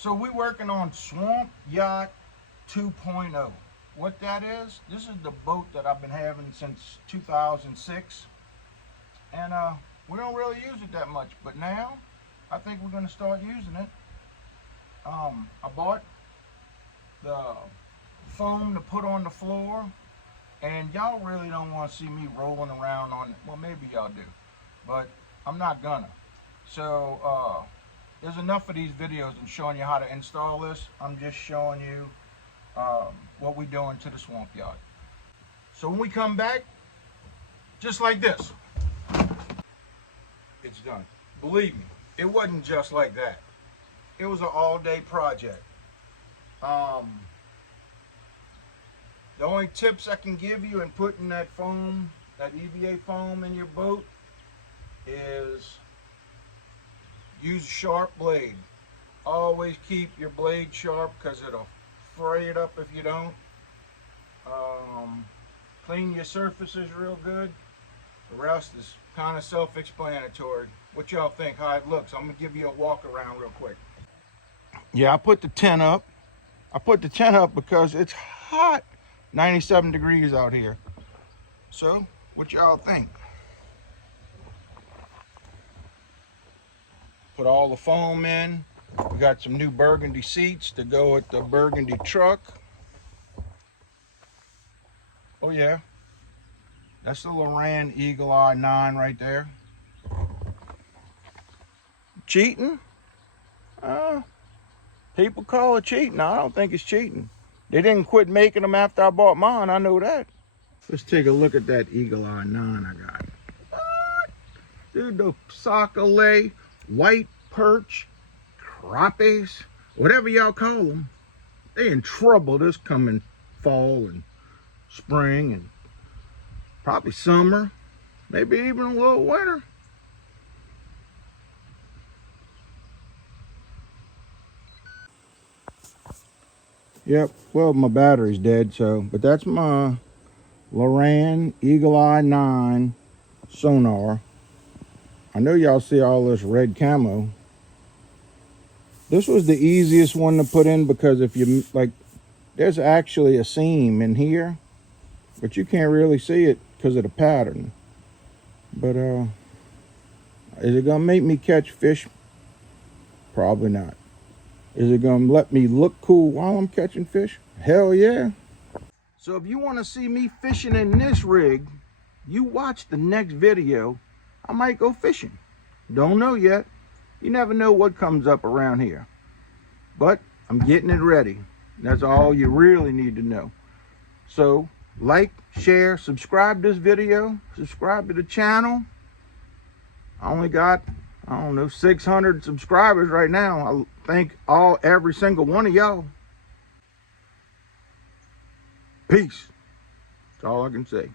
So we're working on Swamp Yacht 2.0. What that is, this is the boat that I've been having since 2006. And we don't really use it that much, but now I think we're going to start using it. I bought the foam to put on the floor, and y'all really don't want to see me rolling around on it. Well, maybe y'all do, but I'm not gonna. So there's enough of these videos of showing you how to install this. I'm just showing you what we're doing to the Swamp Yacht. So when we come back, just like this, it's done. Believe me, it wasn't just like that. It was an all-day project. The only tips I can give you in putting that foam, that EVA foam in your boat, is use a sharp blade. Always keep your blade sharp because it'll fray it up if you don't. Clean your surfaces real good. The rest is kind of self-explanatory. What y'all think, how it looks? I'm gonna give you a walk around real quick. Yeah, I put the tent up. I put the tent up because it's hot, 97 degrees out here. So, what y'all think? Put all the foam in. We got some new burgundy seats to go with the burgundy truck. Oh yeah, that's the Loran Eagle Eye 9 right there. Cheating? People call it cheating. I don't think it's cheating. They didn't quit making them after I bought mine, I know that. Let's take a look at that Eagle Eye 9 I got. What? Dude, the sockeye, white perch, crappies, whatever y'all call them, they in trouble this coming fall and spring and probably summer, maybe even a little winter. Yep, well, my battery's dead, so, but that's my Loran Eagle Eye 9 sonar. I know y'all see all this red camo. This was the easiest one to put in because if you, like, there's actually a seam in here, but you can't really see it because of the pattern. But is it gonna make me catch fish? Probably not. Is it gonna let me look cool while I'm catching fish? Hell yeah. So if you want to see me fishing in this rig, you watch the next video. I might go fishing. Don't know yet. You never know what comes up around here. But I'm getting it ready. That's all you really need to know. So like, share, subscribe to this video, subscribe to the channel. I only got, I don't know, 600 subscribers right now. I thank every single one of y'all. Peace. That's all I can say.